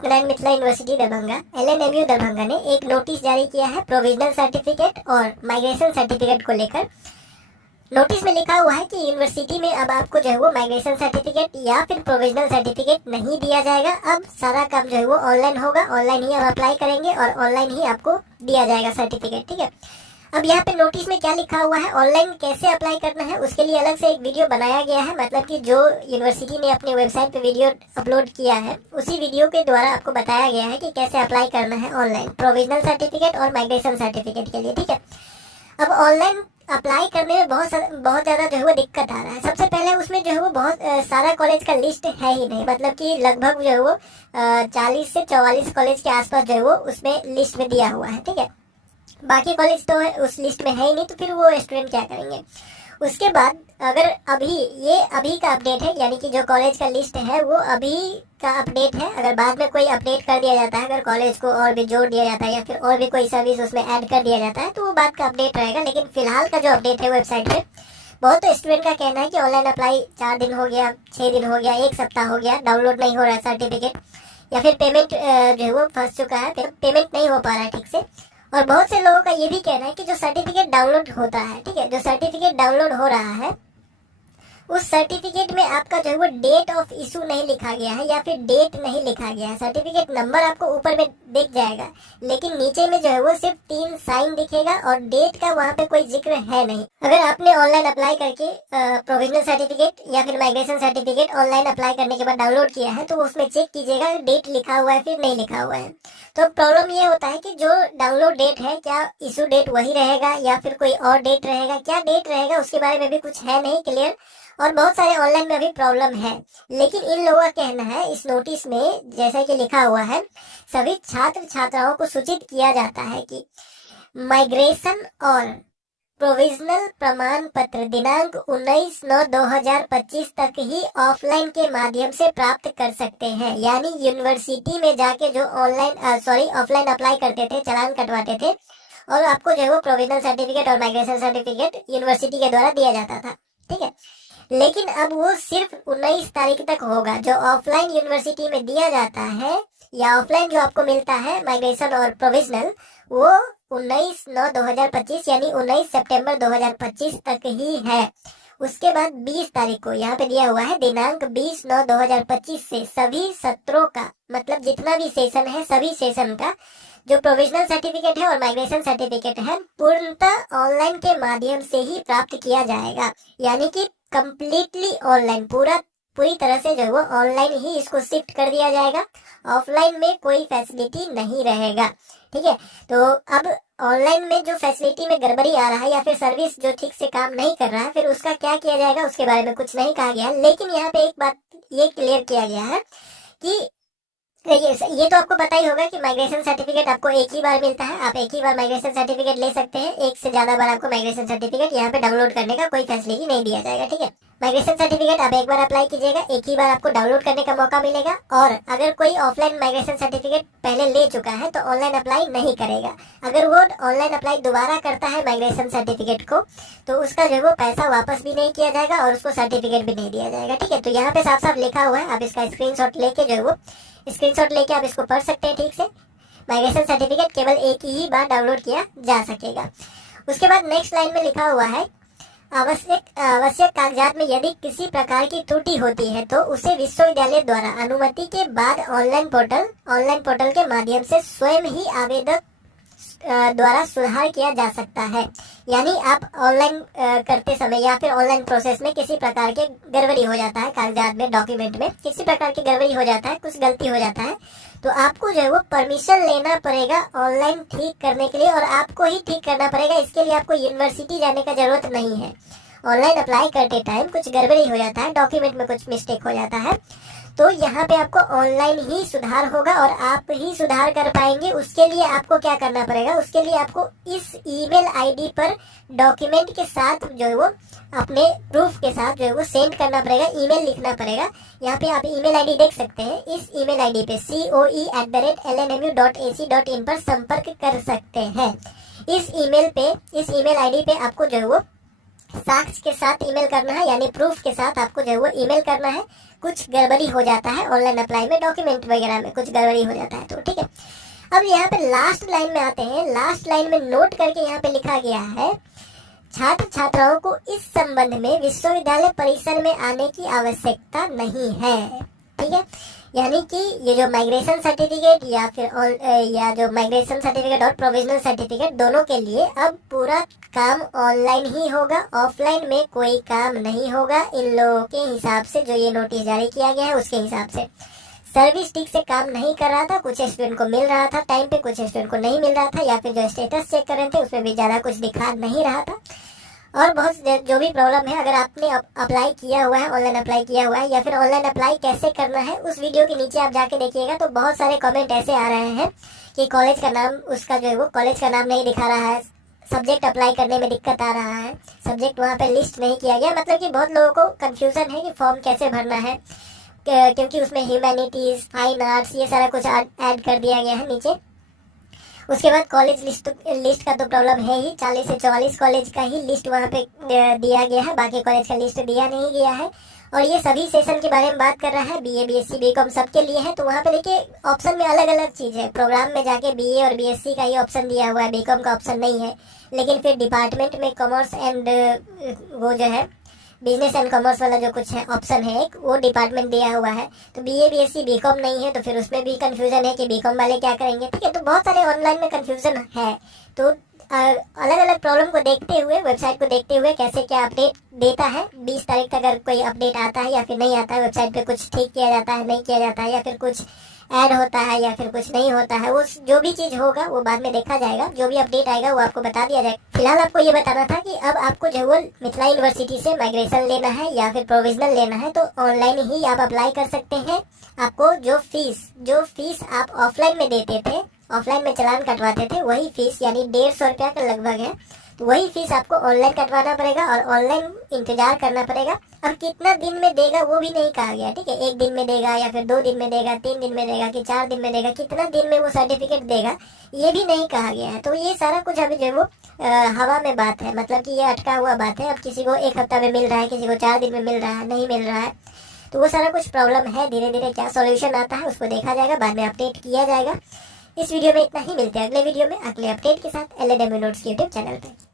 Satyanarayan Mithila university Darbhanga LNMU Darbhanga ने एक notice जारी किया है प्रोविजनल सर्टिफिकेट और माइग्रेशन सर्टिफिकेट को लेकर। नोटिस में लिखा हुआ है कि यूनिवर्सिटी में अब आपको जो है वो माइग्रेशन सर्टिफिकेट या फिर प्रोविजनल सर्टिफिकेट नहीं दिया जाएगा। अब सारा काम जो है वो ऑनलाइन होगा, ऑनलाइन ही आप अप्लाई करेंगे और ऑनलाइन ही आपको दिया जाएगा सर्टिफिकेट। ठीक है, अब यहाँ पे नोटिस में क्या लिखा हुआ है, ऑनलाइन कैसे अप्लाई करना है उसके लिए अलग से एक वीडियो बनाया गया है। मतलब कि जो यूनिवर्सिटी ने अपने वेबसाइट पे वीडियो अपलोड किया है उसी वीडियो के द्वारा आपको बताया गया है कि कैसे अप्लाई करना है ऑनलाइन प्रोविजनल सर्टिफिकेट और माइग्रेशन सर्टिफिकेट के लिए। ठीक है, अब ऑनलाइन अप्लाई करने में बहुत ज़्यादा जो है वो दिक्कत आ रहा है। सबसे पहले उसमें जो है वो बहुत सारा कॉलेज का लिस्ट है ही नहीं, मतलब कि लगभग जो है वो 40 से 44 कॉलेज के आसपास जो है वो उसमें लिस्ट में दिया हुआ है। ठीक है, बाकी कॉलेज तो उस लिस्ट में है ही नहीं, तो फिर वो स्टूडेंट क्या करेंगे। उसके बाद अगर अभी का अपडेट है, यानी कि जो कॉलेज का लिस्ट है वो अभी का अपडेट है। अगर बाद में कोई अपडेट कर दिया जाता है, अगर कॉलेज को और भी जोड़ दिया जाता है या फिर और भी कोई सर्विस उसमें ऐड कर दिया जाता है तो वो बात का अपडेट रहेगा। लेकिन फिलहाल का जो अपडेट है वेबसाइट पे, बहुत स्टूडेंट का कहना है कि ऑनलाइन अप्लाई 4 दिन हो गया, 6 दिन हो गया, 1 सप्ताह हो गया, डाउनलोड नहीं हो रहा है सर्टिफिकेट, या फिर पेमेंट जो है वो फंस चुका है, पेमेंट नहीं हो पा रहा है ठीक से। और बहुत से लोगों का ये भी कहना है कि जो सर्टिफिकेट डाउनलोड होता है, ठीक है, जो सर्टिफिकेट डाउनलोड हो रहा है उस सर्टिफिकेट में आपका जो है वो डेट ऑफ इशू नहीं लिखा गया है या फिर डेट नहीं लिखा गया है। सर्टिफिकेट नंबर आपको ऊपर में दिख जाएगा लेकिन नीचे में जो है वो सिर्फ 3 साइन दिखेगा और डेट का वहाँ पे कोई जिक्र है नहीं। अगर आपने ऑनलाइन अप्लाई करके प्रोविजनल सर्टिफिकेट या फिर माइग्रेशन सर्टिफिकेट ऑनलाइन अप्लाई करने के बाद डाउनलोड किया है तो उसमें चेक कीजिएगा डेट लिखा हुआ है फिर नहीं लिखा हुआ है। तो प्रॉब्लम ये होता है कि जो डाउनलोड डेट है क्या इशू डेट वही रहेगा या फिर कोई और डेट रहेगा, क्या डेट रहेगा उसके बारे में भी कुछ है नहीं क्लियर। और बहुत सारे ऑनलाइन में भी प्रॉब्लम है। लेकिन इन लोगों का कहना है इस नोटिस में जैसा कि लिखा हुआ है, सभी छात्र छात्राओं को सूचित किया जाता है कि माइग्रेशन और प्रोविजनल प्रमाण पत्र दिनांक 19/9/2025 तक ही ऑफलाइन के माध्यम से प्राप्त कर सकते हैं। यानी यूनिवर्सिटी में जाके जो ऑफलाइन अप्लाई करते थे, चालान कटवाते थे और आपको जो है वो प्रोविजनल सर्टिफिकेट और माइग्रेशन सर्टिफिकेट यूनिवर्सिटी के द्वारा दिया जाता था। ठीक है, लेकिन अब वो सिर्फ 19 तारीख तक होगा। जो ऑफलाइन यूनिवर्सिटी में दिया जाता है या ऑफलाइन जो आपको मिलता है माइग्रेशन और प्रोविजनल, वो 19/9/2025 यानी 19 सितंबर 2025 तक ही है। उसके बाद 20 तारीख को यहाँ पे दिया हुआ है दिनांक 20/9/2025 से सभी सत्रों का, मतलब जितना भी सेशन है सभी सेशन का जो प्रोविजनल सर्टिफिकेट है और माइग्रेशन सर्टिफिकेट है पूर्णतः ऑनलाइन के माध्यम से ही प्राप्त किया जाएगा। यानी कि कम्प्लीटली ऑनलाइन, पूरी तरह से जो है वो ऑनलाइन ही इसको शिफ्ट कर दिया जाएगा। ऑफलाइन में कोई फैसिलिटी नहीं रहेगा। ठीक है, तो अब ऑनलाइन में जो फैसिलिटी में गड़बड़ी आ रहा है या फिर सर्विस जो ठीक से काम नहीं कर रहा है फिर उसका क्या किया जाएगा उसके बारे में कुछ नहीं कहा गया। लेकिन यहाँ पे एक बात ये क्लियर किया गया है कि ये तो आपको पता ही होगा कि माइग्रेशन सर्टिफिकेट आपको एक ही बार मिलता है। आप एक ही बार माइग्रेशन सर्टिफिकेट ले सकते हैं, एक से ज्यादा बार आपको माइग्रेशन सर्टिफिकेट यहाँ पे डाउनलोड करने का कोई फैसिलिटी नहीं दिया जाएगा। ठीक है, माइग्रेशन सर्टिफिकेट आप एक बार अप्लाई कीजिएगा, एक ही बार आपको डाउनलोड करने का मौका मिलेगा। और अगर कोई ऑफलाइन माइग्रेशन सर्टिफिकेट पहले ले चुका है तो ऑनलाइन अप्लाई नहीं करेगा। अगर वो ऑनलाइन अप्लाई दोबारा करता है माइग्रेशन सर्टिफिकेट को तो उसका जो है वो पैसा वापस भी नहीं किया जाएगा और उसको सर्टिफिकेट भी नहीं दिया जाएगा। ठीक है, तो यहाँ पे साफ साफ लिखा हुआ है, आप इसका स्क्रीनशॉट लेके जो है वो स्क्रीनशॉट लेके आप इसको पढ़ सकते हैं। ठीक से माइग्रेशन सर्टिफिकेट केवल एक ही बार डाउनलोड किया जा सकेगा। उसके बाद नेक्स्ट लाइन में लिखा हुआ है आवश्यक कागजात में यदि किसी प्रकार की त्रुटि होती है तो उसे विश्वविद्यालय द्वारा अनुमति के बाद ऑनलाइन पोर्टल के माध्यम से स्वयं ही आवेदक द्वारा सुधार किया जा सकता है। यानी आप ऑनलाइन करते समय या फिर ऑनलाइन प्रोसेस में किसी प्रकार के गड़बड़ी हो जाता है, कागजात में, डॉक्यूमेंट में किसी प्रकार की गड़बड़ी हो जाता है, कुछ गलती हो जाता है तो आपको जो है वो परमिशन लेना पड़ेगा ऑनलाइन ठीक करने के लिए और आपको ही ठीक करना पड़ेगा। इसके लिए आपको यूनिवर्सिटी जाने का जरूरत नहीं है। ऑनलाइन अप्लाई करते टाइम कुछ गड़बड़ी हो जाता है, डॉक्यूमेंट में कुछ मिस्टेक हो जाता है तो यहाँ पे आपको ऑनलाइन ही सुधार होगा और आप ही सुधार कर पाएंगे। उसके लिए आपको क्या करना पड़ेगा, उसके लिए आपको इस ईमेल आईडी पर डॉक्यूमेंट के साथ जो है वो अपने प्रूफ के साथ जो है वो सेंड करना पड़ेगा, ईमेल लिखना पड़ेगा। यहाँ पे आप ईमेल आईडी देख सकते हैं, इस ईमेल आईडी पे coe@lnmu.ac.in पर संपर्क कर सकते हैं। इस ईमेल आईडी पे आपको जो है वो साक्ष्य के साथ ईमेल करना है, यानी प्रूफ के साथ आपको जो है वो ईमेल करना है। कुछ गड़बड़ी हो जाता है ऑनलाइन अप्लाई में, डॉक्यूमेंट वगैरह में कुछ गड़बड़ी हो जाता है तो ठीक है। अब यहाँ पे लास्ट लाइन में आते हैं। लास्ट लाइन में नोट करके यहाँ पे लिखा गया है, छात्र छात्राओं को इस संबंध में विश्वविद्यालय परिसर में आने की आवश्यकता नहीं है। ठीक है, यानी कि ये जो माइग्रेशन सर्टिफिकेट या फिर या जो माइग्रेशन सर्टिफिकेट और प्रोविजनल सर्टिफिकेट दोनों के लिए अब पूरा काम ऑनलाइन ही होगा, ऑफलाइन में कोई काम नहीं होगा। इन लोगों के हिसाब से जो ये नोटिस जारी किया गया है उसके हिसाब से सर्विस ठीक से काम नहीं कर रहा था। कुछ स्टूडेंट को मिल रहा था टाइम पे, कुछ स्टूडेंट को नहीं मिल रहा था, या फिर जो स्टेटस चेक कर रहे थे उसमें भी ज़्यादा कुछ दिखा नहीं रहा था। और बहुत जो भी प्रॉब्लम है, अगर आपने अप्लाई किया हुआ है, ऑनलाइन अप्लाई किया हुआ है, या फिर ऑनलाइन अप्लाई कैसे करना है उस वीडियो के नीचे आप जाके देखिएगा तो बहुत सारे कमेंट ऐसे आ रहे हैं कि कॉलेज का नाम, उसका जो है वो कॉलेज का नाम नहीं दिखा रहा है, सब्जेक्ट अप्लाई करने में दिक्कत आ रहा है, सब्जेक्ट वहाँ पे लिस्ट नहीं किया गया। मतलब कि बहुत लोगों को कन्फ्यूज़न है कि फॉर्म कैसे भरना है, क्योंकि उसमें ह्यूमैनिटीज़, फाइन आर्ट्स ये सारा कुछ ऐड कर दिया गया है नीचे। उसके बाद कॉलेज लिस्ट का तो प्रॉब्लम है ही, 40 से 44 कॉलेज का ही लिस्ट वहाँ पे दिया गया है, बाकी कॉलेज का लिस्ट दिया नहीं गया है। और ये सभी सेशन के बारे में बात कर रहा है, बीए, बीएससी, बीकॉम सबके लिए है। तो वहाँ पे देखिए ऑप्शन में अलग अलग चीज़ है। प्रोग्राम में जाके बीए और बीएससी का ही ऑप्शन दिया हुआ है, बीकॉम का ऑप्शन नहीं है। लेकिन फिर डिपार्टमेंट में कॉमर्स एंड वो जो है बिजनेस एंड कॉमर्स वाला जो कुछ है ऑप्शन है एक, वो डिपार्टमेंट दिया हुआ है। तो बीए, बीएससी, बीकॉम नहीं है, तो फिर उसमें भी कंफ्यूजन है कि बीकॉम वाले क्या करेंगे। ठीक है, तो बहुत सारे ऑनलाइन में कंफ्यूजन है। तो अलग अलग प्रॉब्लम को देखते हुए, वेबसाइट को देखते हुए कैसे क्या अपडेट देता है, 20 तारीख तक अगर कोई अपडेट आता है या फिर नहीं आता है, वेबसाइट पे कुछ ठीक किया जाता है, नहीं किया जाता है, या फिर कुछ ऐड होता है या फिर कुछ नहीं होता है, वो जो भी चीज़ होगा वो बाद में देखा जाएगा। जो भी अपडेट आएगा वो आपको बता दिया जाएगा। फिलहाल आपको ये बताना था कि अब आपको जो वो मिथिला यूनिवर्सिटी से माइग्रेशन लेना है या फिर प्रोविजनल लेना है तो ऑनलाइन ही आप अप्लाई कर सकते हैं। आपको जो फीस आप ऑफलाइन में देते थे, ऑफलाइन में चालान कटवाते थे, वही फीस यानी 150 रुपया का लगभग है, तो वही फीस आपको ऑनलाइन कटवाना पड़ेगा और ऑनलाइन इंतजार करना पड़ेगा। अब कितना दिन में देगा वो भी नहीं कहा गया। ठीक है, 1 दिन में देगा या फिर 2 दिन में देगा, 3 दिन में देगा कि 4 दिन में देगा, कितना दिन में वो सर्टिफिकेट देगा ये भी नहीं कहा गया है। तो ये सारा कुछ अभी जो वो हवा में बात है, मतलब कि ये अटका हुआ बात है। अब किसी को 1 हफ्ता में मिल रहा है, किसी को 4 दिन में मिल रहा है, नहीं मिल रहा है, तो वो सारा कुछ प्रॉब्लम है। धीरे धीरे क्या सोल्यूशन आता है उसको देखा जाएगा, बाद में अपडेट किया जाएगा। इस वीडियो में इतना ही, मिलते हैं अगले वीडियो में अगले अपडेट के साथ LNMU नोट्स के यूट्यूब चैनल पे।